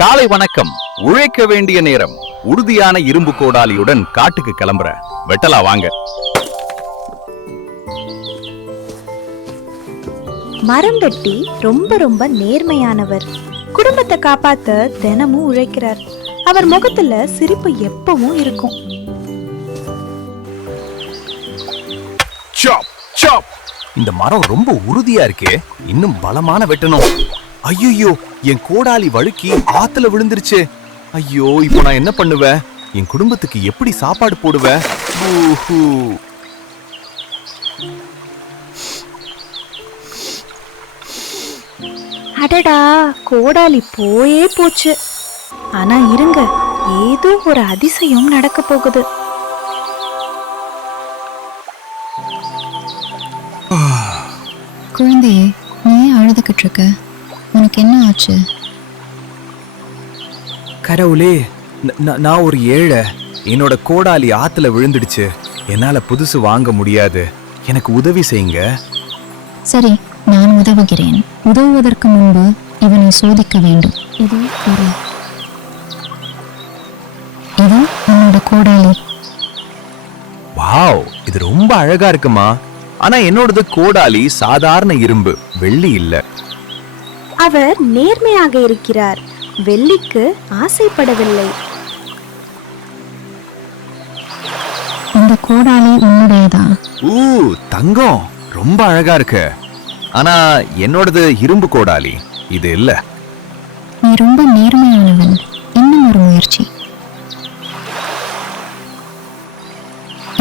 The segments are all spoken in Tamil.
காலை வணக்கம். உழைக்க வேண்டிய நேரம். உறுதியான இரும்பு கோடாலியுடன் காட்டுக்கு கிளம்புற. வெட்டலா வாங்க. மரம் வெட்டி ரொம்ப ரொம்ப நேர்மையானவர். குடும்பத்தை காப்பாத்த தினமும் உழைக்கிறார். அவர் முகத்துல சிரிப்பு எப்பவும் இருக்கும். இந்த மரம் ரொம்ப உறுதியா இருக்கே, இன்னும் பலமான வெட்டணும். ஐயோ, என் கோடாலி வழுக்கி ஆத்துல விழுந்துருச்சு. ஐயோ, இப்போ நான் என்ன பண்ணுவேன்? என் குடும்பத்துக்கு எப்படி சாப்பாடு போடுவேன்? அடடா, கோடாலி போயே போச்சு. ஆனா இருங்க, ஏதோ ஒரு அதிசயம் நடக்க போகுது. குழந்தையே, நீ அழுதுகிட்டு இருக்க? உனக்கு என்ன ஆச்சு? கடவுளே, நான் ஒரு ஏழை. என்னோட கோடாலி ஆத்துல விழுந்துடுச்சு. என்னால புதுசு வாங்க முடியாது. எனக்கு உதவி செய்யுங்க. சரி, நான் உதவுகிறேன். உதவுவதற்கு முன்பு இவனை சோதிக்க வேண்டும். இது உன்னோட கோடாலி. வாவ், இது ரொம்ப அழகா இருக்குமா. ஆனா என்னோடது கோடாலி சாதாரண இரும்பு, வெள்ளி இல்ல. அவர் நேர்மையாக இருக்கிறார், வெள்ளிக்கு ஆசைப்படவில்லை. இந்த கோடாலி உன்னுடையதா? தங்கம், ரொம்ப அழகா இருக்கு. ஆனா என்னோடது இரும்பு கோடாலி, இது இல்ல. நீ ரொம்ப நேர்மையானவன். இன்னும் ஒரு முயற்சி.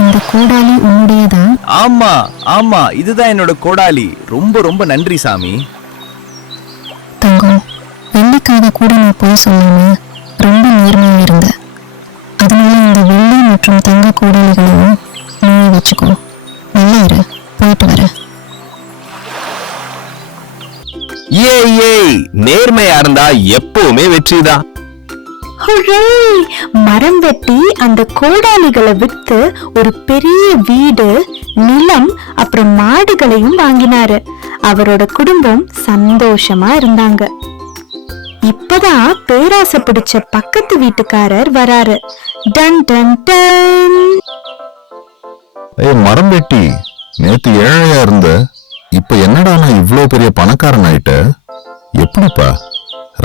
இந்த கோடாலி உன்னுடையதா? ஆமா ஆமா, இதுதான் என்னோட கோடாலி. ரொம்ப ரொம்ப நன்றி சாமி. தங்கம், வெள்ளிக்காக கூட நீ போய் சொல்லாம ரொம்ப நேர்மையா இருந்த. அதனால இந்த வெள்ளி மற்றும் தங்க கோடாலிகளையும் நீ வச்சுக்கோ. நல்லா இரு, போயிட்டு வர. ஏய், நேர்மையா இருந்தா எப்பவுமே வெற்றிதான். மரம் வெட்டி அந்த கோடாலிகளை வித்து ஒரு பெரிய வீடு, நிலம், அப்புறம் மாடுகளையும் வாங்கினாரு. அவரோட குடும்பம் சந்தோஷமா இருந்தாங்க. இப்பதான் பேராசை பிடிச்ச பக்கத்து வீட்டுக்காரர் வராரு. Done done done. மரம் வெட்டி, நேத்து ஏழையா இருந்த, இப்ப என்னடா நான் இவ்ளோ பெரிய பணக்காரன் ஆயிட்ட? எப்படிப்பா?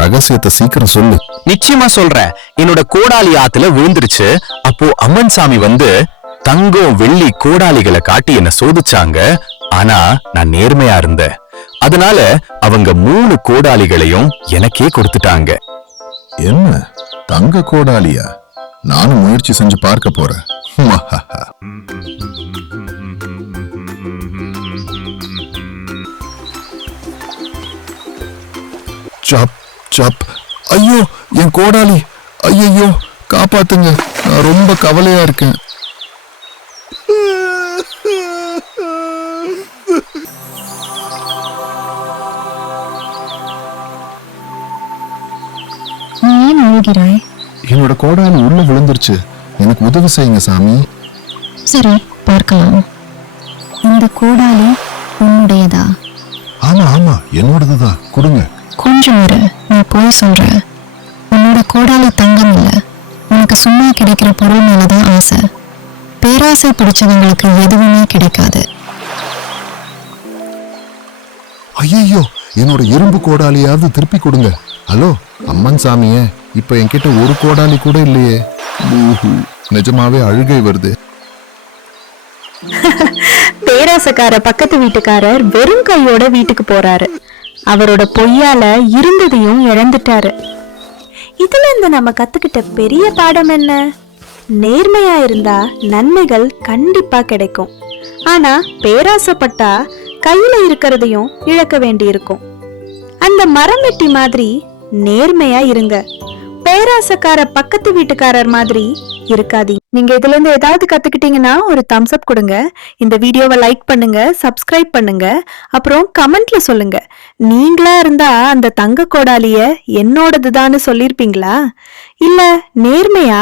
ரகசியத்தை சீக்கிரம் சொல்லு. நிச்சயமா சொல்றேன். என்னோட கோடாலி ஆத்துல விழுந்துருச்சு. அப்போ அம்மன் சாமி வந்து தங்கம் வெள்ளி கோடாலிகளை காட்டி என்ன சோதிச்சாங்க. ஆனா நான் நேர்மையா இருந்தேன். அதனால அவங்க 3 கோடாலிகளையும் எனக்கே கொடுத்துட்டாங்க. என்ன, தங்க கோடாலியா? நானும் முயற்சி செஞ்சு பார்க்க போறேன். Sub sub. ஐயோ, என் கோடாலி. ஐயோ, காப்பாத்துங்க, நான் ரொம்ப கவலையா இருக்கேன். நீ ஏன் அழுகிறாய்? என்னோட கோடாலி உள்ள விழுந்துருச்சு. எனக்கு உதவி செய்யுங்க சாமி. சரி, பார்க்கலாம். இந்த கோடாலி உன்னுடையதா? ஆமா ஆமா, என்னோடதுதான். கொடுங்க. கொஞ்சம் இரு, நீ போய் சொல்ற. உன்னோட கோடாலி தங்கம் இல்ல. உனக்கு சும்மா கிடைக்கிற பொருள் மேலதான் ஆசை. பேராசை பிடிச்சவங்களுக்கு எதுவுமே கிடைக்காது. ஐயோ, என்னோட இரும்பு கோடாலியாவது திருப்பி கொடுங்க. ஹலோ அம்மன் சாமியே, இப்ப என்கிட்ட ஒரு கோடாலி கூட இல்லையே. நிஜமாவே அழுகை வருது. பேராசக்கார பக்கத்து வீட்டுக்காரர் வெறும் கையோட வீட்டுக்கு போறாரு. அவரோட பொய்யால இருந்ததையும் இழந்துட்டாரு. இதுல இருந்து நம்ம கத்துக்கிட்ட பெரிய பாடம் என்ன? நேர்மையா இருந்தா நன்மைகள் கண்டிப்பா கிடைக்கும். ஆனா பேராசைப்பட்டா கையில இருக்கிறதையும் இழக்க வேண்டி இருக்கும். அந்த மரம் வெட்டி மாதிரி நேர்மையா இருங்க. பேராசக்கார பக்கத்து வீட்டுக்காரர் மாதிரி இருக்காதீங்க. நீங்க இதுல இருந்து ஏதாவது கத்துக்கிட்டீங்கன்னா ஒரு தம்ஸ் அப் கொடுங்க. இந்த வீடியோவை லைக் பண்ணுங்க, சப்ஸ்கிரைப் பண்ணுங்க, அப்புறம் கமெண்ட்ல சொல்லுங்க. நீங்களா இருந்தா அந்த தங்க கோடாலிய என்னோடதுதான்னு சொல்லிருப்பீங்களா? இல்ல நேர்மையா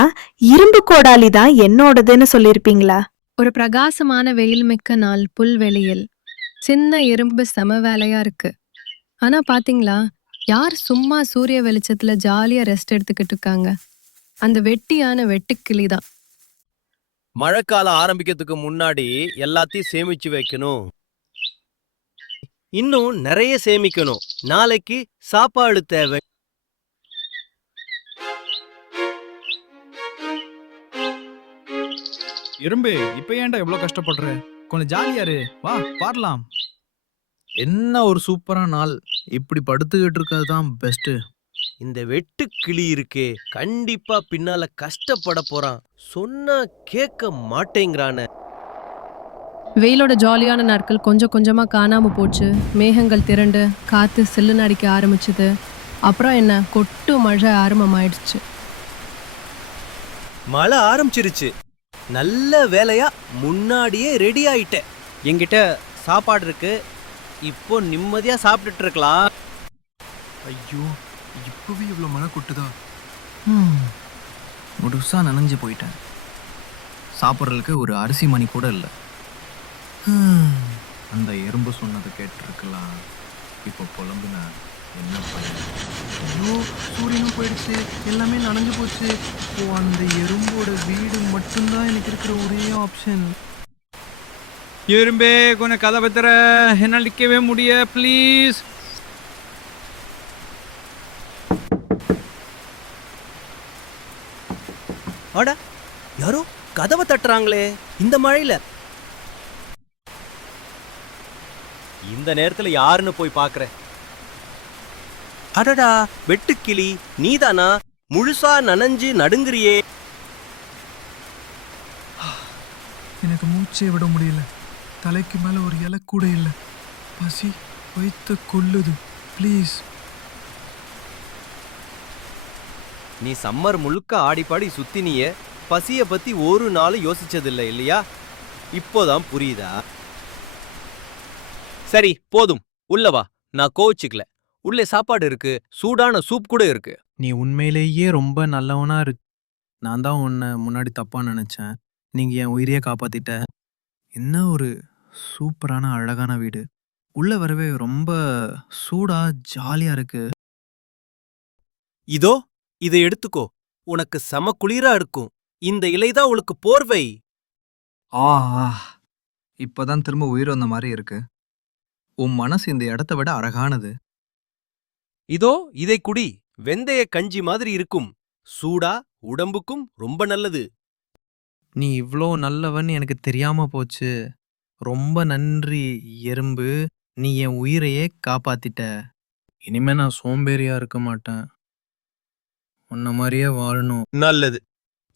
இரும்பு கோடாலி தான் என்னோடதுன்னு சொல்லிருப்பீங்களா? ஒரு பிரகாசமான வெயில் மிக்க நாள் புல்வெளியில் சின்ன எறும்பு செம வேலையா இருக்கு. ஆனா பாத்தீங்களா, யார் சும்மா சூரிய வெளிச்சத்துல ஜாலியா ரெஸ்ட் எடுத்துக்கிட்டு இருக்காங்க? அந்த வெட்டியான வெட்டுக்கிளி தான். மழைக்காலம் ஆரம்பிக்கிறதுக்கு முன்னாடி எல்லாத்தையும் சேமிச்சு வைக்கணும். இன்னும் நிறைய சேமிக்கணும். நாளைக்கு சாப்பாடு தேவை. எறும்பு, இப்ப ஏன்டா இவ்வளவு கஷ்டப்படுற? கொஞ்சம் ஜாலியா இரு, வா பாடலாம். என்ன ஒரு சூப்பரான நாள். இப்படி படுத்துக்கிட்டு இருக்கிறது தான் பெஸ்ட். இந்த வெட்டு கிளி இருக்கே, கண்டிப்பா பின்னால கஷ்டப்பட போறான். சொன்னா கேட்க மாட்டேங்கிறான. வெயிலோட ஜாலியான நாட்கள் கொஞ்சம் கொஞ்சமா காணாம போச்சு. மேகங்கள் திரண்டு காத்து சில்லுன்னு அடிக்க ஆரம்பிச்சுது. அப்புறம் என்ன, கொட்டு மழை ஆரம்பமாயிடுச்சு. மழை ஆரம்பிச்சிருச்சு. நல்ல வேலையா முன்னாடியே ரெடி ஆயிட்டேன். என்கிட்ட சாப்பாடு இருக்கு. இப்போ நிம்மதியா சாப்பிட்டுட்டு இருக்கலாம். ஐயோ, இப்பவே இவ்வளவு மழை கொட்டுதா? முழுசா நனைஞ்சு போயிட்டேன். சாப்பிட்றதுக்கு ஒரு அரிசி மணி கூட இல்லை. அந்த எறும்பு சொன்னதை கேட்டிருக்கலாம். இப்போ புலம்புனா என்ன பண்ண? ஐயோ, சூரியனும் போயிடுச்சு, எல்லாமே நனைஞ்சு போச்சு. ஓ, அந்த எறும்போட வீடு மட்டும்தான் எனக்கு இருக்கிற ஒரே ஆப்ஷன். எறும்பே, கொஞ்சம் கதை பத்திர, என்னால் நிற்கவே முடிய, ப்ளீஸ். அட, யாரோ கதவை தட்டுறாங்களே இந்த மழையில. இந்த நேரத்துல யாருன்னு போய் பாக்குற? அடடா, வெட்டுக்கிளி நீதானா? முழுசா நனைஞ்சு நடுங்குறியே. எனக்கு மூச்சே விட முடியல. தலைக்கு மேல ஒரு இலை கூட இல்லை. பசி வைத்து கொல்லுது. ப்ளீஸ். நீ சம்மர் முழுக்க ஆடிப்பாடி சுத்தினிய, பசிய பத்தி ஒரு நாள் யோசிச்சதில்லை இல்லையா? இப்போதான் புரியுதா? சரி போதும், உள்ள வா. நான் கோவிச்சுக்கல. உள்ளே சாப்பாடு இருக்கு, சூடான சூப் கூட இருக்கு. நீ உண்மையிலேயே ரொம்ப நல்லவனா இருக்கு. நான் தான் உன்னை முன்னாடி தப்பா நினைச்சேன். நீங்க என் உயிரையே காப்பாத்திட்ட. என்ன ஒரு சூப்பரான அழகான வீடு. உள்ள வரவே ரொம்ப சூடா ஜாலியா இருக்கு. இதோ இதை எடுத்துக்கோ. உனக்கு செம குளிரா இருக்கும். இந்த இலைதான் உனக்கு போர்வை. ஆ, இப்பதான் திரும்ப உயிர் வந்த மாதிரி இருக்கு. உன் மனசு இந்த இடத்த விட அழகானது. இதோ இதை குடி. வெந்தய கஞ்சி மாதிரி இருக்கும். சூடா, உடம்புக்கும் ரொம்ப நல்லது. நீ இவ்ளோ நல்லவன் எனக்கு தெரியாம போச்சு. ரொம்ப நன்றி எறும்பு. நீ என் உயிரையே காப்பாத்திட்ட. இனிமே நான் சோம்பேறியா இருக்க மாட்டேன். உன்ன மாதிரியே வாழணும். நல்லது.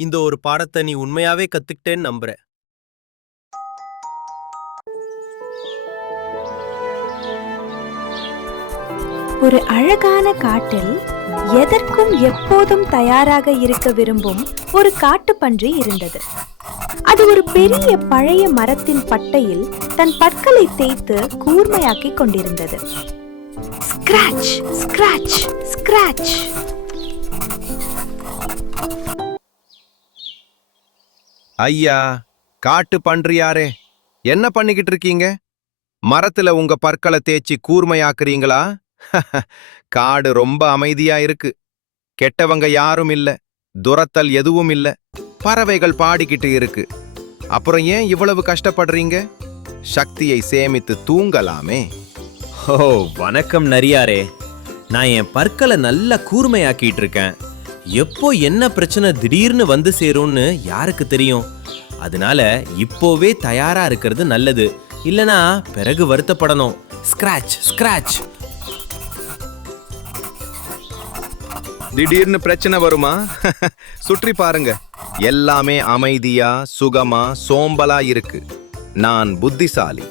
இந்த ஒரு பாடத்தை நீ உண்மையாவே கத்துக்கிட்டேன்னு நம்புறேன். ஒரு அழகான காட்டில் எதற்கும் எப்போதும் தயாராக இருக்க விரும்பும் ஒரு காட்டுப்பன்றி இருந்தது. அது ஒரு பெரிய பழைய மரத்தின் பட்டையில் தன் பற்களை தேய்த்து கூர்மையாக்கிக் கொண்டிருந்தது. Scratch, scratch, scratch. ஐயா, காட்டு பன்றியாரே, என்ன பண்ணிக்கிட்டு இருக்கீங்க? மரத்துல உங்க பற்களை தேய்ச்சி கூர்மையாக்குறீங்களா? காடு ரொம்ப அமைதியா இருக்கு. கெட்டவங்க யாரும் இல்ல, துரத்தல் எதுவும் இல்ல. பறவைகள் பாடிக்கிட்டு இருக்கு. அப்புறம் ஏன் இவ்வளவு கஷ்டப்படுறீங்க? சக்தியை சேமித்து தூங்கலாமே. ஓ, வணக்கம் நரியாரே. நான் என் பற்களை நல்லா கூர்மையாக்கிட்டு இருக்கேன். எப்போ என்ன பிரச்சனை திடீர்னு வந்து சேரும்னு யாருக்கு தெரியும்? அதனால இப்போவே தயாரா இருக்கிறது நல்லது. இல்லனா பிறகு வருத்தப்படணும். Scratch, scratch. திடீர்னு பிரச்சனை வருமா? சுற்றி பாருங்க. எல்லாமே அமைதியா, சுகமா, சோம்பலா இருக்கு. நான் புத்திசாலி.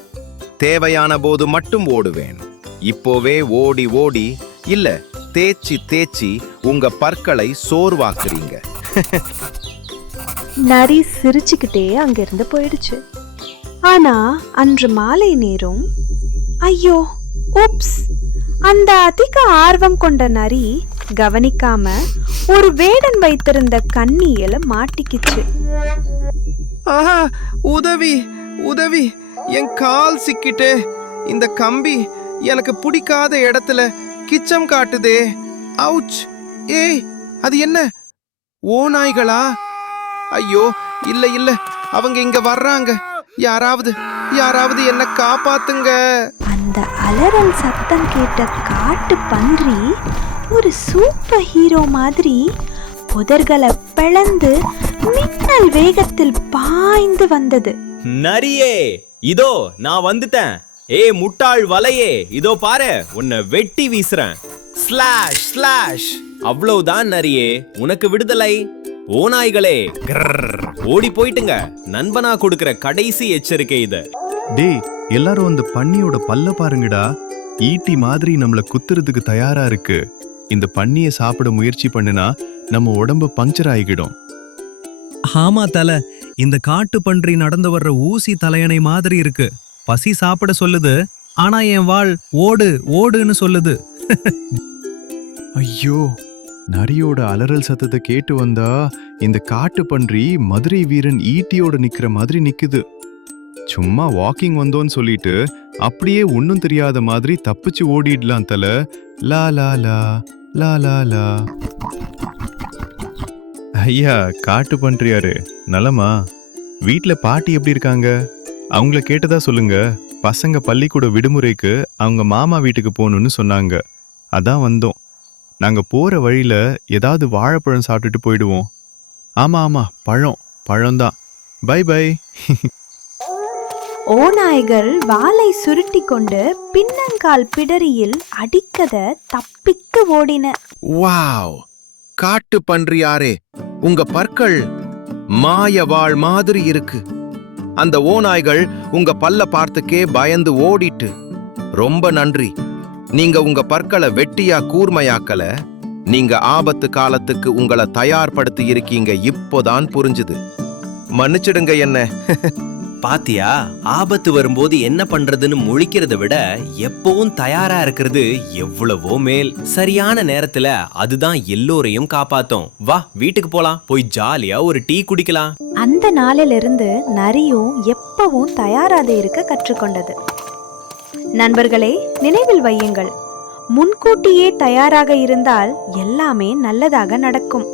தேவையான போது மட்டும் ஓடுவேன். இப்போவே ஓடி ஓடி இல்ல தேய்ச்சி தேய்ச்சி உங்க பற்களை சோர்வாக்குறீங்க. நரி சிரிச்சுக்கிட்டே அங்கிருந்து போயிடுச்சு. ஆனா அன்று மாலை நேரம், ஐயோ, உப்ஸ், அந்த அதிக ஆர்வம் கொண்ட நரி கவனிக்காம ஒரு வேடன் வைத்திருந்த கண்ணியில மாட்டிக்கிச்சு. ஆஹா, உதவி உதவி, என் கால் சிக்கிட்டே. இந்த கம்பி எனக்கு பிடிக்காத இடத்துல கிச்சம் காட்டுதே. அவுச்! ஏய், அது என்ன? ஓநாய்களா? ஐயோ, இல்ல இல்ல, அவங்க இங்க வர்றாங்க. யாராவது என்ன காப்பாத்துங்க. அந்த அலறல் சத்தம் கேட்ட காட்டு பன்றி ஒரு சூப்பர் ஹீரோ மாதிரி புதர்களை பிளந்து மின்னல் வேகத்தில் பாய்ந்து வந்தது. நரியே, இதோ நான் வந்துட்டேன். முட்டாள் வலையே, இதோ பாரு, உன்னை வெட்டி வீசுறேன். Slash slash. அவ்வளவுதான் நரியே, உனக்கு விடுதலை. ஓநாய்களே, ஓடி போயிட்டுங்க. நண்பனா கொடுக்கிற கடைசி எச்சரிக்கை இது. டேய், எல்லாரும் அந்த பன்னியோட பல்ல பாருங்கடா. ஈட்டி மாதிரி நம்மள குத்துறதுக்கு தயாரா இருக்கு. இந்த பன்னியை சாப்பிட முயற்சி பண்ணுனா நம்ம உடம்பு பஞ்சர் ஆகிடும். ஆமா தல, இந்த காட்டு பன்றி நடந்து வர்ற ஊசி தலையணை மாதிரி இருக்கு. பசி சாப்பிட சொல்லுது, ஆனா என் வாள் ஓடு ஓடுன்னு சொல்லுது. ஐயோ, நரியோட அலறல் சத்தத்தை கேட்டு வந்தா இந்த காட்டு பன்றி மதுரை வீரன் ஈட்டியோட நிக்கிற மாதிரி நிக்குது. சும்மா வாக்கிங் வந்தோன்னு சொல்லிட்டு அப்படியே ஒன்னும் தெரியாத மாதிரி தப்பிச்சு ஓடிடலாம் தல. லா லா லா லா லா லா. ஐயா, காட்டு பன்றியாரு நலமா? வீட்ல பாட்டி எப்படி இருக்காங்க? அவங்கள கேட்டதா சொல்லுங்க. பசங்க பள்ளிக்கூட விடுமுறைக்கு அவங்க மாமா வீட்டுக்கு போகணும்னு சொன்னாங்க. அதான் வந்தோம். நாங்க போற வழியில ஏதாவது வாழைப்பழம் சாப்பிட்டுட்டு போயிடுவோம். ஆமா, பழம்தான். By by. ஓநாய்கள் வாளை சுருட்டி கொண்டு பின்னங்கால் பிடரியில் அடிக்கத தப்பித்து ஓடின. வாவ்! காட்டு பன்றியாரே, உங்க பற்கள் மாயவாள் மாதிரி இருக்கு. அந்த ஓநாய்கள் உங்க பல்ல பார்த்துக்கே பயந்து ஓடிட்டு. ரொம்ப நன்றி. நீங்க உங்க பற்களை வெட்டியா கூர்மையாக்கல. நீங்க ஆபத்து காலத்துக்கு உங்களை தயார்படுத்தி இருக்கீங்க. இப்போதான் புரிஞ்சுது. மன்னிச்சிடுங்க என்ன. பாத்தியா, ஆபத்து வரும்போது என்ன பண்றதுன்னு முழிக்கிறத விட எப்பவும் தயாரா இருக்கிறது எவ்வளவோ மேல். சரியான நேரத்துல அதுதான் எல்லோரையும் காப்பாத்தும். வா, வீட்டுக்கு போலாம். போய் ஜாலியா ஒரு டீ குடிக்கலாம். அந்த நாளிலிருந்து நரியும் எப்பவும் தயாராக இருக்க கற்றுக்கொண்டது. நண்பர்களே, நினைவில் வையுங்கள், முன்கூட்டியே தயாராக இருந்தால் எல்லாமே நல்லதாக நடக்கும்.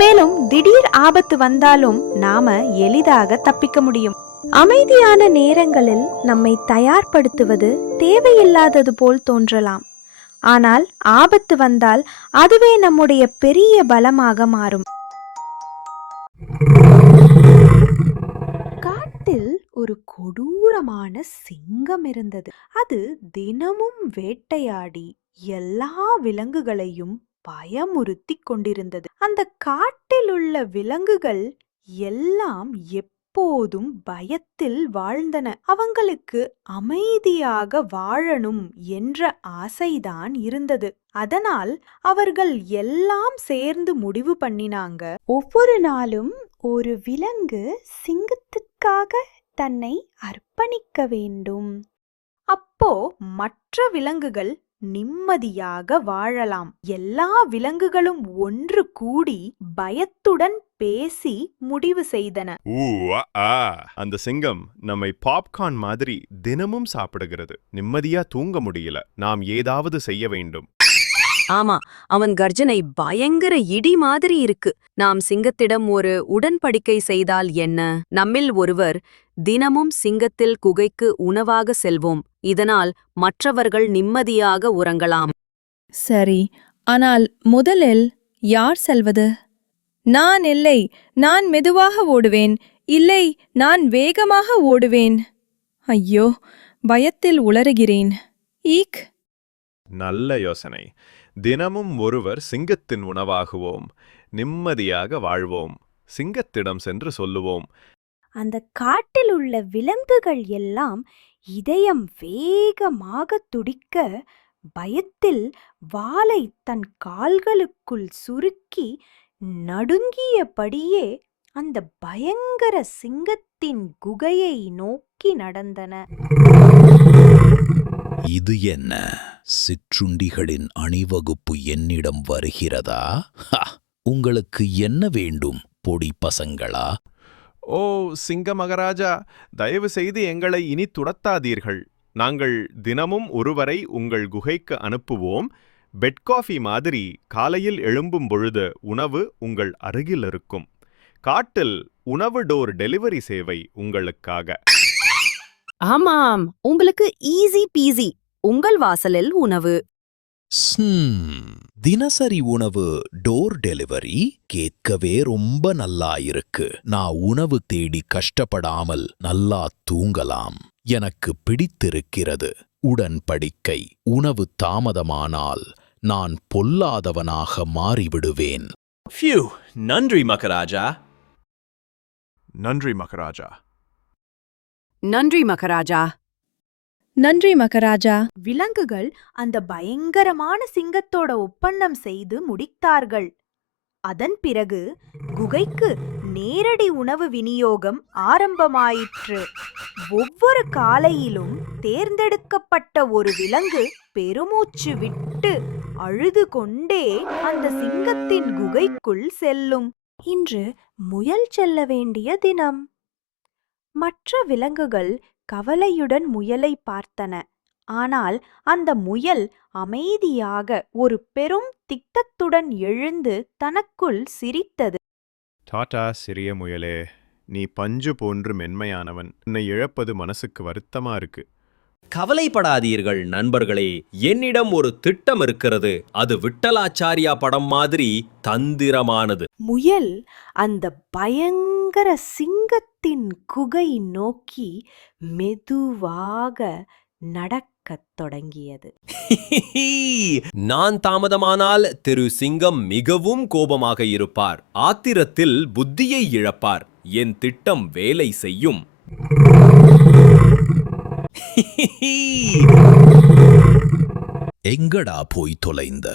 மேலும் திடீர் ஆபத்து வந்தாலும் நாம எளிதாக தப்பிக்க முடியும். அமைதியான நேரங்களில் நம்மை தயார்படுத்துவது தேவையில்லாதது போல் தோன்றலாம். ஆனால் ஆபத்து வந்தால் அதுவே நம்முடைய பெரிய பலமாக மாறும். காட்டில் ஒரு கொடூரமான சிங்கம் இருந்தது. அது தினமும் வேட்டையாடி எல்லா விலங்குகளையும் பயமுறுத்தி கொண்டிருந்தது. அந்த காட்டில் உள்ள விலங்குகள் எல்லாம் எப்போதும் பயத்தில் வாழ்ந்தன. அவங்களுக்கு அமைதியாக வாழணும் என்ற ஆசைதான் இருந்தது. அதனால் அவர்கள் எல்லாம் சேர்ந்து முடிவு பண்ணினாங்க, ஒவ்வொரு நாளும் ஒரு விலங்கு சிங்கத்துக்காக தன்னை அர்ப்பணிக்க வேண்டும். அப்போ மற்ற விலங்குகள் நிம்மதியாக வாழலாம். எல்லா விலங்குகளும் ஒன்று கூடி பயத்துடன் பேசி முடிவு செய்தன. அந்த சிங்கம் நம்மை பாப்கார்ன் மாதிரி தினமும் சாப்பிடுகிறது. நிம்மதியா தூங்க முடியல. நாம் ஏதாவது செய்ய வேண்டும். ஆமா, அவன் கர்ஜனை பயங்கர இடி மாதிரி இருக்கு. நாம் சிங்கத்திடம் ஒரு உடன்படிக்கை செய்தால் என்ன? நம்மில் ஒருவர் தினமும் சிங்கத்தில் குகைக்கு உணவாக செல்வோம். இதனால் மற்றவர்கள் நிம்மதியாக உறங்கலாம். சரி, ஆனால் முதலில் யார் செல்வது? நான் இல்லை, நான் மெதுவாக ஓடுவேன். இல்லை, நான் வேகமாக ஓடுவேன். ஐயோ, பயத்தில் உளறுகிறேன். ஈக்! நல்ல யோசனை. தினமும் ஒருவர் சிங்கத்தின் உணவாகுவோம். நிம்மதியாக வாழ்வோம். சிங்கத்திடம் சென்று சொல்லுவோம். அந்த காட்டில் உள்ள விலங்குகள் எல்லாம் இதயம் வேகமாக துடிக்க பயத்தில் வாளை தன் கால்களுக்குள் சுருக்கி நடுங்கியபடியே அந்த பயங்கர சிங்கத்தின் குகையை நோக்கி நடந்தன. இது என்ன? சிற்றுண்டிகளின் அணிவகுப்பு என்னிடம் வருகிறதா? உங்களுக்கு என்ன வேண்டும், பொடி பசங்களா? ஓ சிங்க மகாராஜா, தயவு செய்து எங்களை இனி துரத்தாதீர்கள். நாங்கள் தினமும் ஒருவரை உங்கள் குகைக்கு அனுப்புவோம். பெட் காஃபி மாதிரி காலையில் எழும்பும் பொழுது உணவு உங்கள் அருகில் இருக்கும். காட்டில் உணவு டோர் டெலிவரி சேவை உங்களுக்காக. ஆமாம், உங்களுக்கு ஈஸி பீஸி. உங்கள் வாசலில் உணவு. தினசரி உணவு டோர் டெலிவரி கேட்கவே ரொம்ப நல்லா இருக்கு. நான் உணவு தேடி கஷ்டப்படாமல் நல்லா தூங்கலாம். எனக்கு பிடித்திருக்கிறது. உடன்படிக்கை. உணவு தாமதமானால் நான் பொல்லாதவனாக மாறிவிடுவேன். ஃபியூ, நன்றி மகாராஜா. நன்றி மகாராஜா. நன்றி மகாராஜா. நன்றி மகாராஜா. விலங்குகள் அந்த பயங்கரமான சிங்கத்தோட ஒப்பந்தம் செய்து முடித்தார்கள். அதன் பிறகு குகைக்கு நேரடி உணவு விநியோகம் ஆரம்பமாயிற்று. ஒவ்வொரு காலையிலும் தேர்ந்தெடுக்கப்பட்ட ஒரு விலங்கு பெருமூச்சு விட்டு அழுது கொண்டே அந்த சிங்கத்தின் குகைக்குள் செல்லும். இன்று முயல் செல்ல வேண்டிய தினம். மற்ற விலங்குகள் கவலையுடன் முயலை பார்த்தன. ஆனால் அந்த முயல் அமைதியாக ஒரு பெரும் திட்டத்துடன் எழுந்து தனக்குள் சிரித்தது. டாடா சிறிய முயலே, நீ பஞ்சு போன்று மென்மையானவன். உன்னை இழப்பது மனசுக்கு வருத்தமா இருக்கு. கவலைப்படாதீர்கள் நண்பர்களே, என்னிடம் ஒரு திட்டம் இருக்கிறது. அது விட்டலாச்சாரியா படம் மாதிரி தந்திரமானது. முயல் அந்த பயங்கர சிங்கத்தின் குகை நோக்கி மெதுவாக நடக்கத் தொடங்கியது. நான் தாமதமானால் திரு சிங்கம் மிகவும் கோபமாக இருப்பார். ஆத்திரத்தில் புத்தியை இழப்பார். என் திட்டம் வேலை செய்யும். எங்கடா போய் தொலைந்த?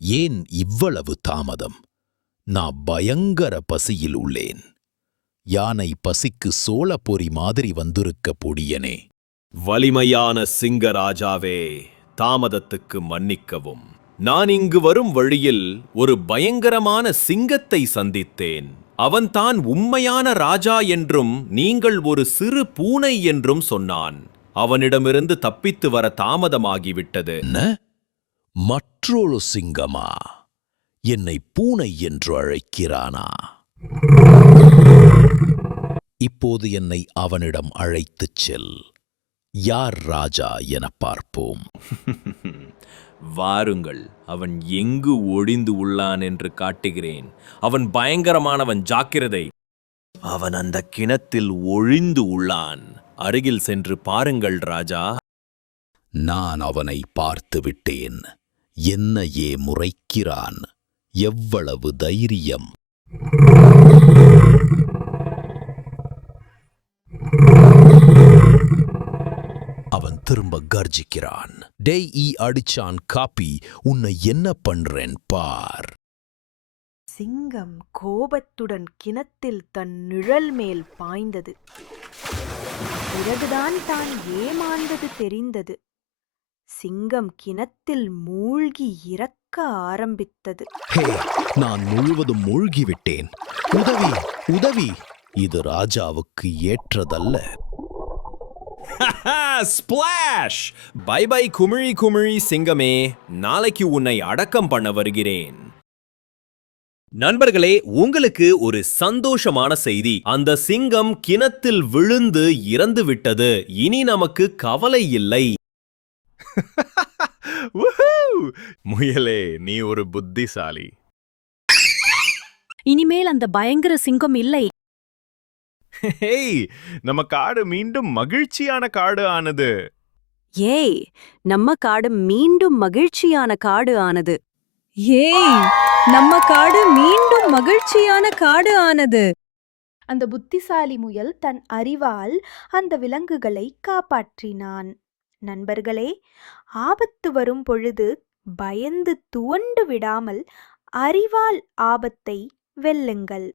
ஏன் இவ்வளவு தாமதம்? நான் பயங்கர பசியில் உள்ளேன். யானை பசிக்கு சோளப்பொரி மாதிரி வந்திருக்க பொடியனே. வலிமையான சிங்கராஜாவே, தாமதத்துக்கு மன்னிக்கவும். நான் இங்கு வரும் வழியில் ஒரு பயங்கரமான சிங்கத்தை சந்தித்தேன். அவன்தான் உண்மையான ராஜா என்றும் நீங்கள் ஒரு சிறு பூனை என்றும் சொன்னான். அவனிடமிருந்து தப்பித்து வர தாமதமாகிவிட்டது. மற்றொரு சிங்கமா? என்னை பூனை என்று அழைக்கிறானா? இப்போது என்னை அவனிடம் அழைத்துச் செல். யார் ராஜா என பார்ப்போம். வாருங்கள், அவன் எங்கு ஒளிந்து உள்ளான் என்று காட்டுகிறேன். அவன் பயங்கரமானவன், ஜாக்கிரதை. அவன் அந்த கிணத்தில் ஒளிந்து உள்ளான். அருகில் சென்று பாருங்கள் ராஜா. நான் அவனை பார்த்து விட்டேன். என்னையே முறைக்கிறான். எவ்வளவு தைரியம்! அவன் திரும்ப கர்ஜிக்கிறான். டேய் அடிச்சான் காப்பி, உன்னை என்ன பண்றேன் பார். சிங்கம் கோபத்துடன் கிணத்தில் தன் நிழல் மேல் பாய்ந்தது. பிறகுதான் தான் ஏமாந்தது தெரிந்தது. சிங்கம் கிணத்தில் மூழ்கி இறக்க ஆரம்பித்தது. ஹே, நான் முழுவதும் மூழ்கிவிட்டேன். உதவி, உதவி! இது ராஜாவுக்கு ஏற்றதல்ல. ஸ்பிளாஷ்! பை பை குமிழி குமிழி சிங்கமே. நாளைக்கு உன்னை அடக்கம் பண்ண வருகிறேன். நண்பர்களே, உங்களுக்கு ஒரு சந்தோஷமான செய்தி. அந்த சிங்கம் கிணத்தில் விழுந்து இறந்து விட்டது. இனி நமக்கு கவலை இல்லை. முயலே, நீ ஒரு புத்திசாலி. இனிமேல் அந்த பயங்கர சிங்கம் இல்லை. ஹேய், நம்ம காடு மீண்டும் மகிழ்ச்சியான காடு ஆனது. ஏய், நம்ம காடு மீண்டும் மகிழ்ச்சியான காடு ஆனது. ஏய், நம்ம காடு மீண்டும் மகிழ்ச்சியான காடு ஆனது. அந்த புத்திசாலி முயல் தன் அறிவால் அந்த விலங்குகளை காப்பாற்றினான். நண்பர்களே, ஆபத்து வரும் பொழுது பயந்து துவண்டு விடாமல் அறிவால் ஆபத்தை வெல்லுங்கள்.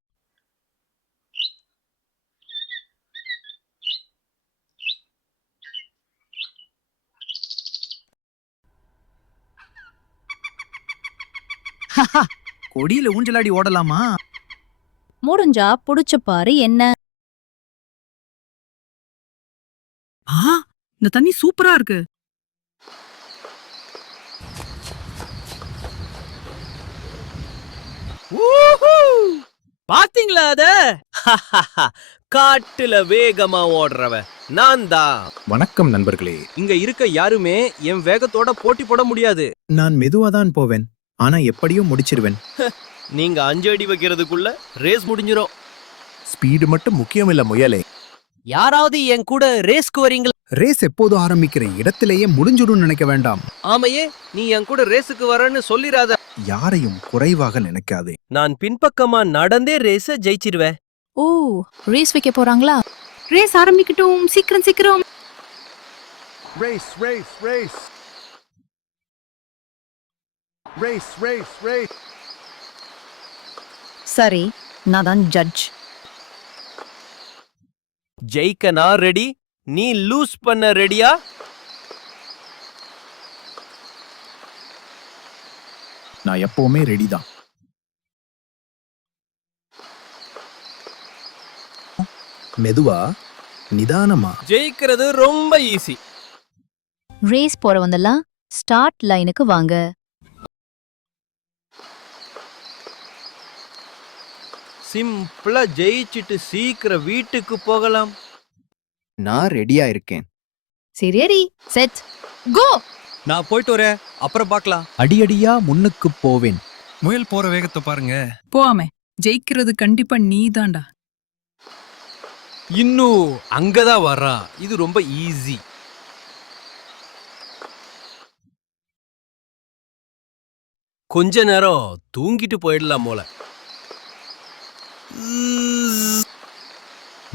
கொடியில ஊஞ்சலாடி ஓடலாமா? முடிஞ்சா புடிச்சு பாரு என்ன. இந்த தண்ணி சூப்பரா இருக்கு. பாத்தீங்களா அத? காட்டுல வேகமா ஓடுறவ நான் தான். வணக்கம் நண்பர்களே. இங்க இருக்க யாருமே என் வேகத்தோட போட்டி போட முடியாது. நான் மெதுவா தான் போவேன், ஆனா எப்படியும் முடிச்சிருவேன். நீங்க 5 அடி வைக்கிறதுக்குள்ள ரேஸ் முடிஞ்சிரும். ஸ்பீடு மட்டும் முக்கியம் இல்ல முயலே. யாராவது என் கூட ரேஸ்க்கு வரீங்களா? ரேஸ் எப்போது ஆரம்பிக்கிற இடத்திலேயே முடிஞ்சிடும் நினைக்க வேண்டாம். ஆமையே, நீ என் கூட ரேஸுக்கு வரன்னு சொல்லிராத. யாரையும் குறைவாக நினைக்காதே. நான் பின்பக்கமா நடந்தே ரேஸ ஜெயிச்சிருவேன். ஓ, ரேஸ் வைக்க போறாங்களா? ரேஸ் ஆரம்பிக்கட்டும், சீக்கிரம் சீக்கிரம். Race race race race race race. சரி, நான் தான் ஜட்ஜ். ஜெயிக்க நான் ரெடி, நீ லூஸ் பண்ண ரெடியா? நான் எப்பவுமே ரெடி தான். மெதுவா, நிதானமா. ஜெயிக்கிறது ரொம்ப ஈஸி. ரேஸ் போறவங்கெல்லாம் ஸ்டார்ட் லைனுக்கு வாங்க. சிம்பிளா ஜெயிச்சிட்டு சீக்கிரம் வீட்டுக்கு போகலாம். நான் ரெடியா இருக்கேன். சரி, செட், கோ. நான் போயிட்டு வரேன், அப்புறம் பார்க்கலாம். அடியடியா முன்னுக்கு போவேன். முயல் போற வேகத்தை பாருங்க. போவாமே, ஜெயிக்கிறது கண்டிப்பா நீதான்டா. இன்னும் அங்கதான் வர்றான். இது ரொம்ப ஈஸி. கொஞ்ச நேரம் தூங்கிட்டு போயிடலாம் போல.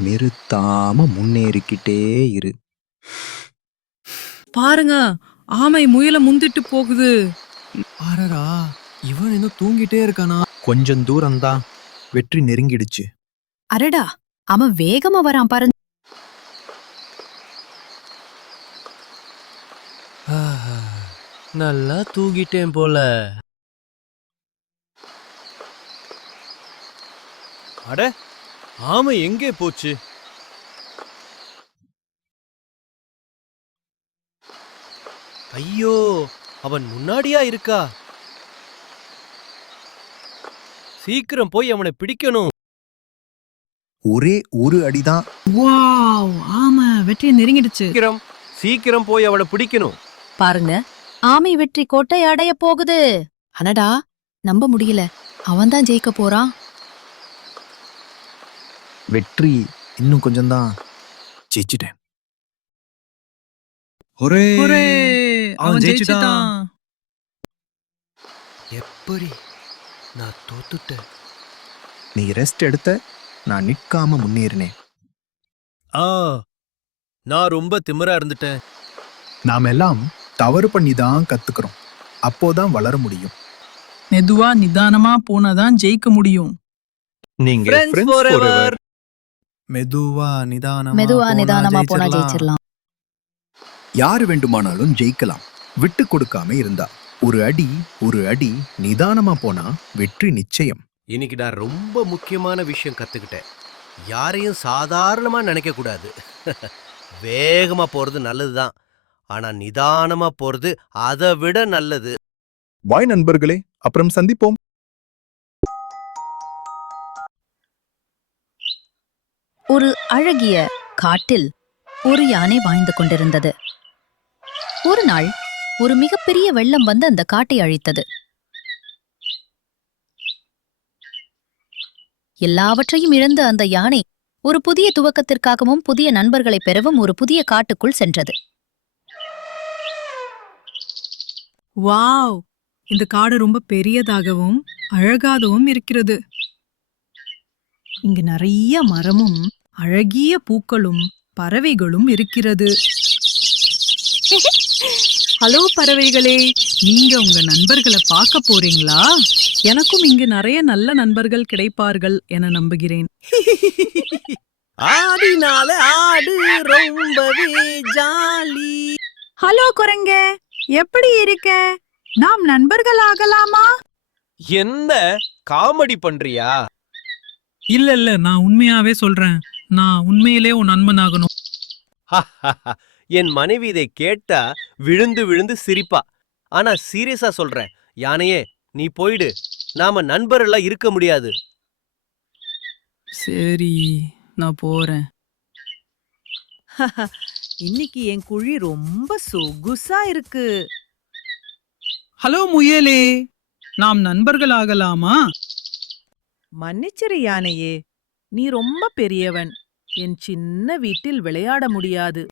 நிறுத்தாம முன்னேறிக்கிட்டே இரு. பாருங்க, ஆமை முயல முந்திட்டு போகுது. ஆரரா, இவன் இன்னும் தூங்கிட்டே இருக்கானா? கொஞ்சம் தூரம்தான், வெற்றி நெருங்கிடுச்சு. அரடா, அவன் வேகமா வரான் பாரு. நல்லா தூங்கிட்டேன் போல. அட, ஆமை எங்கே போச்சு? ஐயோ, அவன் முன்னாடியா இருக்கா? சீக்கிரம் போய் அவனை பிடிக்கணும். ஒரே ஒரு அடிதான். வாவ், ஆமா, வெற்றி நெருங்கிடுச்சு. சீக்கிரம் சீக்கிரம் போய் அவனை பிடிக்கணும். பாருங்க, ஆமை வெற்றி கோட்டை அடைய போகுது. அனடா, நம்ப முடியல, அவன்தான் ஜெயிக்க போறான். வெற்றி இன்னும் கொஞ்சம்தான். ஜெயிச்சிட்டேன். அவன் ஜெயிச்சிட்டான். எப்படி? நான் தோத்துட்டேன். நீ ரெஸ்ட் எடுத்த, நான் நிற்காம முன்னேறினேன். நான் ரொம்ப திமிரா இருந்துட்டேன். நாம எல்லாம் தவறு பண்ணி தான் கத்துக்கிறோம். அப்போதான் வளர முடியும். மெதுவா நிதானமா போனாதான் ஜெயிக்க முடியும். நீங்க Friends forever. மெதுவா நிதானமா போனா ஜெயிச்சிடலாம். யாரு வேண்டுமானாலும் ஜெயிக்கலாம், விட்டு கொடுக்காம இருந்தா. ஒரு அடி நிதானமா போனா வெற்றி நிச்சயம். இன்னைக்கு நான் ரொம்ப முக்கியமான விஷயம் கத்துக்கிட்டேன். யாரையும் சாதாரணமா நினைக்க கூடாது. வேகமா போறது நல்லதுதான், ஆனா நிதானமா போறது அதை விட நல்லது. பாய் நண்பர்களே, அப்புறம் சந்திப்போம். ஒரு அழகிய காட்டில் ஒரு யானை வாழ்ந்து கொண்டிருந்தது. ஒரு நாள் ஒரு மிகப்பெரிய வெள்ளம் வந்து அந்த காட்டை அழித்தது. எல்லாவற்றையும் இழந்த அந்த யானை ஒரு புதிய துவக்கத்திற்காகவும் புதிய நண்பர்களை பெறவும் ஒரு புதிய காட்டுக்குள் சென்றது. வாவ், இந்த காடு ரொம்ப பெரியதாகவும் அழகாகவும் இருக்கிறது. இங்கு நிறைய மரமும் அழகிய பூக்களும் பறவைகளும் இருக்கிறது. ஹலோ பறவைகளே, நீங்க உங்க நண்பர்களை பார்க்க போறீங்களா? எனக்கும் இங்கு நிறைய நல்ல நண்பர்கள் கிடைப்பார்கள் என நம்புகிறேன். ஆடினால ஆடு ரொம்பவே ஜாலி. ஹலோ குரங்க, எப்படி இருக்க? நாம் நண்பர்கள் ஆகலாமா? என்ன காமெடி பண்றியா? இல்ல, நான் உண்மையாவே சொல்றேன். நான் உண்மையிலே உன் நண்பனாகணும். என் மனைவி இதை கேட்டா விழுந்து விழுந்து சிரிப்பா. ஆனா சீரியஸா சொல்றேன், யானையே நீ போயிடு. நாம நண்பர்களா இருக்க முடியாது. சரி, நான் போறேன். இன்னைக்கு என் குழி ரொம்ப சொகுசா இருக்கு. ஹலோ முயலே, நாம் நண்பர்கள் ஆகலாமா? மன்னிச்சிரு யானையே, நீ ரொம்ப பெரியவன். என் சின்ன வீட்டில் விளையாட முடியாது.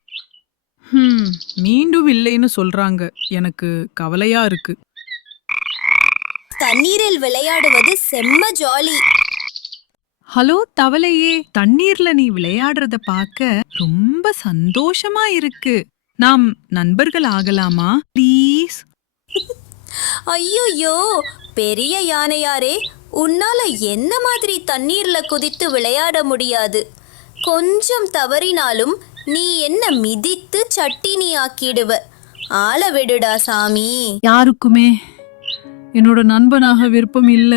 மீண்டும் இல்லைன்னு சொல்றாங்க. எனக்கு கவலையா இருக்கு. தண்ணீரில் விளையாடுவது செம்ம ஜாலி. ஹலோ தவளையே, தண்ணீர்ல நீ விளையாடுறத பார்க்க ரொம்ப சந்தோஷமா இருக்கு. நாம் நண்பர்கள் ஆகலாமா ப்ளீஸ்? ஐயோ, பெரிய யானையாரே, உன்னால என்ன மாதிரி தண்ணீர்ல குதித்து விளையாட முடியாது. கொஞ்சம் தவறினாலும் நீ என்ன மிதித்து சட்டினி ஆக்கிடுவ. ஆள விடுடா சாமி. யாருக்குமே என்னோட நண்பனாக விருப்பம் இல்ல.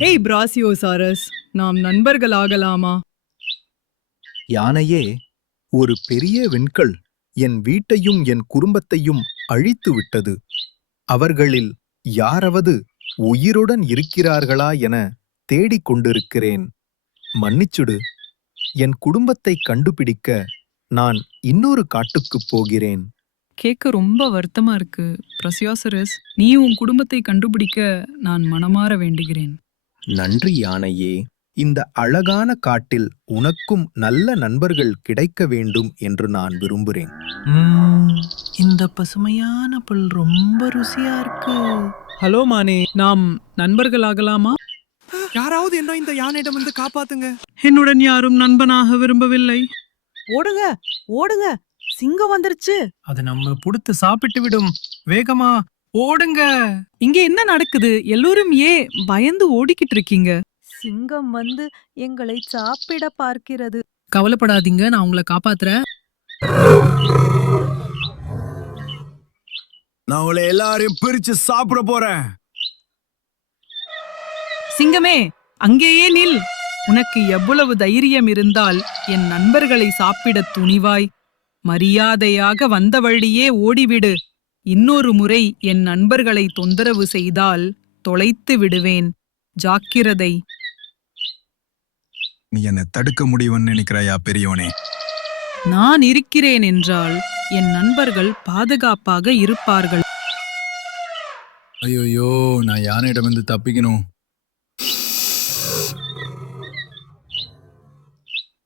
ஹேய் பிராசியோசாரஸ், நாம் நண்பர்கள் ஆகலாமா? யானையே, ஒரு பெரிய விண்கல் என் வீட்டையும் என் குடும்பத்தையும் அழித்து விட்டது. அவர்களில் யாராவது உயிருடன் இருக்கிறார்களா என தேடிக் கொண்டிருக்கிறேன். மன்னிச்சுடு. என் குடும்பத்தை கண்டுபிடிக்க நான் இன்னொரு காட்டுக்குப் போகிறேன். கேட்க ரொம்ப வருத்தமா இருக்கு பிரசியோசரஸ். நீ உன் குடும்பத்தை கண்டுபிடிக்க நான் மனமாற வேண்டுகிறேன். நன்றி யானையே. இந்த அழகான காட்டில் உனக்கும் நல்ல நண்பர்கள் கிடைக்க வேண்டும் என்று நான் விரும்புகிறேன். இந்த பசுமையான புல் ரொம்ப ருசியா இருக்கு. ஹலோ மானே, நாம் நண்பர்கள் ஆகலாமா? யாராவது என்ன இந்த யானையிடம் வந்து காப்பாத்துங்க. என்னுடன் யாரும் நண்பனாக விரும்பவில்லை. ஓடுங்க ஓடுங்க, சிங்கம் வந்துருச்சு. அது நம்ம புடுத்து சாப்பிட்டு விடும். வேகமா ஓடுங்க. இங்க என்ன நடக்குது? எல்லோரும் ஏன் பயந்து ஓடிக்கிட்டு இருக்கீங்க? சிங்கம் வந்து எங்களை சாப்பிட பார்க்கிறது. கவலைப்படாதீங்க, நான் உங்களை காப்பாத்துறேன். நான் உங்களை எல்லாரையும் பிரிச்சு சாப்பிட போறேன். சிங்கமே, அங்கேயே நில். உனக்கு எவ்வளவு தைரியம் இருந்தால் என் நண்பர்களை சாப்பிட துணிவாய்? மரியாதையாக வந்த வழியே ஓடிவிடு. இன்னொரு முறை என் நண்பர்களை தொந்தரவு செய்தால் தொலைத்து விடுவேன். ஜாக்கிரதை. நீ என்ன தடுக்க முடியும்னு நினைக்கிறாயா பெரியவனே? நான் இருக்கிறேன் என்றால் என் நண்பர்கள் பாதுகாப்பாக இருப்பார்கள். ஐயோ, நான் யானையிடம் வந்து தப்பிக்கணும்.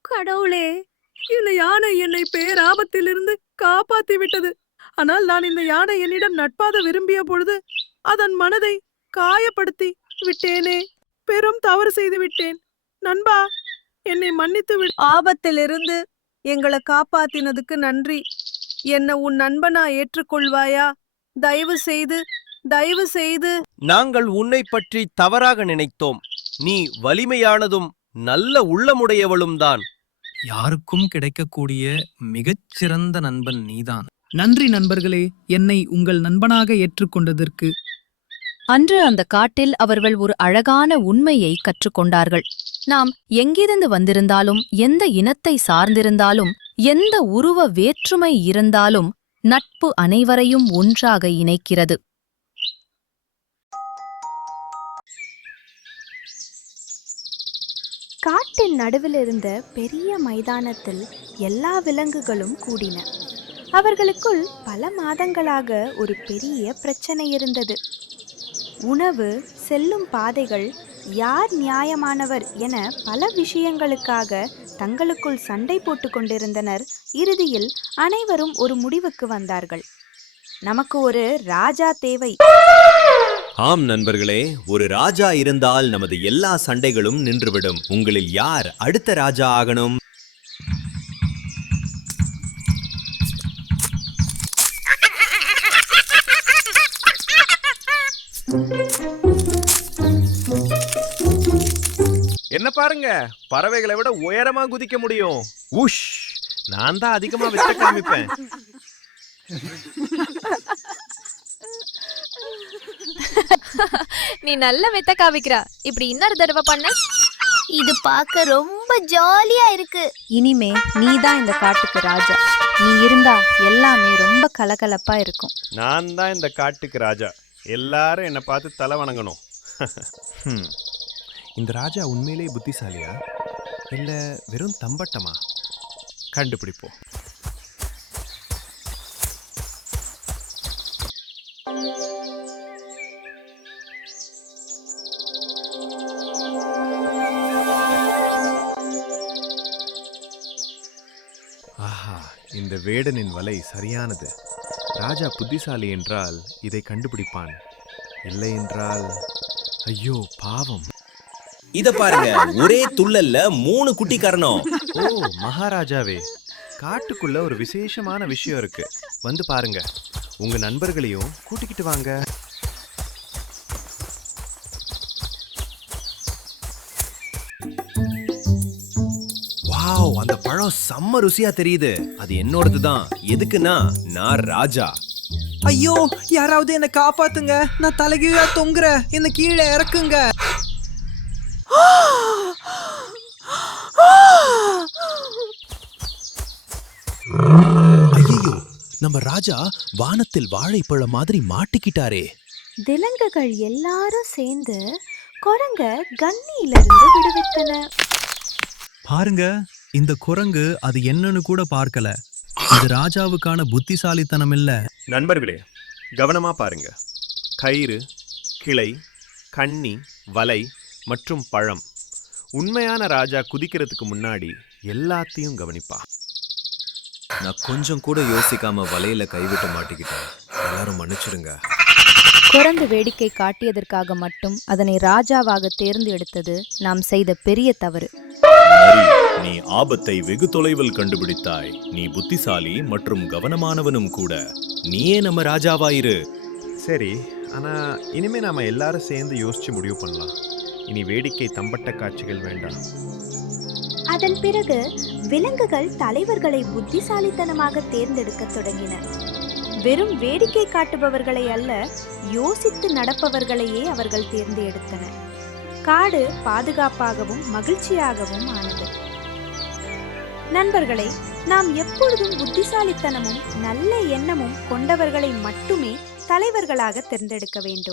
கடவுளே, இந்த யானை என்னை பேராபத்திலிருந்து காப்பாத்தி விட்டது. ஆனால் நான் இந்த யானை என்னிடம் நட்பாக விரும்பிய பொழுது அதன் மனதை காயப்படுத்தி விட்டேனே. பெரும் தவறு செய்து விட்டேன். நண்பா, என்னை மன்னித்து விடு. ஆபத்திலிருந்து எங்களை காப்பாத்தினதுக்கு நன்றி. என்ன உன் நண்பனா ஏற்றுக்கொள்வாயா? தயவு செய்து. நாங்கள் உன்னை பற்றி தவறாக நினைத்தோம். நீ வலிமையானதும் நல்ல உள்ளமுடையவளும் தான். யாருக்கும் கிடைக்கக்கூடிய மிகச்சிறந்த நண்பன் நீதான். நன்றி நண்பர்களே, என்னை உங்கள் நண்பனாக ஏற்றுக்கொண்டதற்கு. அன்று அந்த காட்டில் அவர்கள் ஒரு அழகான உண்மையை கற்றுக்கொண்டார்கள். நாம் எங்கிருந்து வந்திருந்தாலும், எந்த இனத்தை சார்ந்திருந்தாலும், எந்த உருவ வேற்றுமை இருந்தாலும் நட்பு அனைவரையும் ஒன்றாக இணைக்கிறது. காட்டின் நடுவில் இருந்த பெரிய மைதானத்தில் எல்லா விலங்குகளும் கூடின. அவர்களுக்குள் பல மாதங்களாக ஒரு பெரிய பிரச்சனை இருந்தது. உணவு, செல்லும் பாதைகள், யார் நியாயமானவர் என பல விஷயங்களுக்காக தங்களுக்குள் சண்டை போட்டு கொண்டிருந்தனர். இறுதியில் அனைவரும் ஒரு முடிவுக்கு வந்தார்கள். நமக்கு ஒரு ராஜா தேவை. ஆம் நண்பர்களே, ஒரு ராஜா இருந்தால் நமது எல்லா சண்டைகளும் நின்றுவிடும். உங்களில் யார் அடுத்த ராஜா ஆகணும்? என்ன பாருங்க, பறவைகளை விட உயரமா குதிக்க முடியும். உஷ், நான் தான் அதிகமா வித்த காமிப்பேன். நீ நல்ல வித்த காவிக்கிறா. இப்படி இன்னொரு தடவை பண்ண. இது பார்க்க ரொம்ப ஜாலியா இருக்கு. இனிமே நீதான் இந்த காட்டுக்கு ராஜா. நீ இருந்தா எல்லாமே ரொம்ப கலகலப்பா இருக்கும். நான் தான் இந்த காட்டுக்கு ராஜா. எல்லாரும் என்னை பார்த்து தலை வணங்கணும். இந்த ராஜா உண்மையிலேயே புத்திசாலியா இல்ல வெறும் தம்பட்டமா? கண்டுபிடிப்போம். ஆஹா, இந்த வேடனின் வலை சரியானது. ராஜா புத்திசாலி என்றால் இதை கண்டுபிடிப்பான், இல்லை என்றால் ஐயோ பாவம். இத பாருங்க, ஒரே துள்ளல்ல 3 குட்டி கரணம். ஓ மகாராஜாவே, காட்டுக்குள்ள ஒரு விசேஷமான விஷயம் இருக்கு. வந்து பாருங்க. உங்க நண்பர்களையும் கூட்டிக்கிட்டு வாங்க. வாவ், அந்த பழம் செம்ம ருசியா தெரியுது. அது என்னோடது தான். எதுக்குன்னா நான் ராஜா. ஐயோ, யாராவது என்ன காப்பாத்துங்க, நான் தலைகீழா தொங்குறேன், என்ன கீழே இறக்குங்க. ஐயோ, நம்ம ராஜா வானத்தில் வாழைப்பழம் மாதிரி மாட்டிக்கிட்டாரே. விலங்குகள் எல்லாரும் சேர்ந்து குரங்க கண்ணியிலிருந்து விடுவித்தன. பாருங்க, இந்த குரங்கு அது என்னன்னு கூட பார்க்கல. இது ராஜாவுக்கான புத்திசாலித்தனம் இல்ல. நண்பர்களே, கவனமா பாருங்க. கயிறு, கிளை, கண்ணி, வலை மற்றும் பழம். உண்மையான ராஜா குதிக்கிறதுக்கு முன்னாடி எல்லாத்தையும் கவனிப்பா. நான் கொஞ்சம் கூட யோசிக்காம வலையில கைவிட்டு மாட்டிக்கிட்டேன். எல்லாரும் மன்னிச்சிடுங்க. குரங்கு வேடிக்கை காட்டியதற்காக மட்டும் அதனை ராஜாவாக தேர்ந்தெடுத்தது நாம் செய்த பெரிய தவறு. நீ ஆபத்தை வெகு தொலைவில் கண்டுபிடித்தாய். நீ புத்திசாலி மற்றும் கவனமானவனும் கூட. நீயே நம்ம ராஜாவாயிரு. சரி, ஆனா இனிமே நாம எல்லாரும் சேர்ந்து யோசிச்சு முடிவு பண்ணலாம். இனி வேடிக்கை தம்பட்ட காட்சிகள் வேண்டாம். அதன் பிறகு விலங்குகள் தலைவர்களை புத்திசாலித்தனமாக தேர்ந்தெடுக்க தொடங்கின. வெறும் வேடிக்கை காட்டுபவர்களை அல்ல, யோசித்து நடப்பவர்களையே அவர்கள் தேர்ந்தெடுத்தனர். காடு பாதுகாப்பாகவும் மகிழ்ச்சியாகவும் ஆனது. நண்பர்களே, நாம் எப்பொழுதும் புத்திசாலித்தனமும் நல்ல எண்ணமும் கொண்டவர்களை மட்டுமே தலைவர்களாக தேர்ந்தெடுக்க வேண்டும்.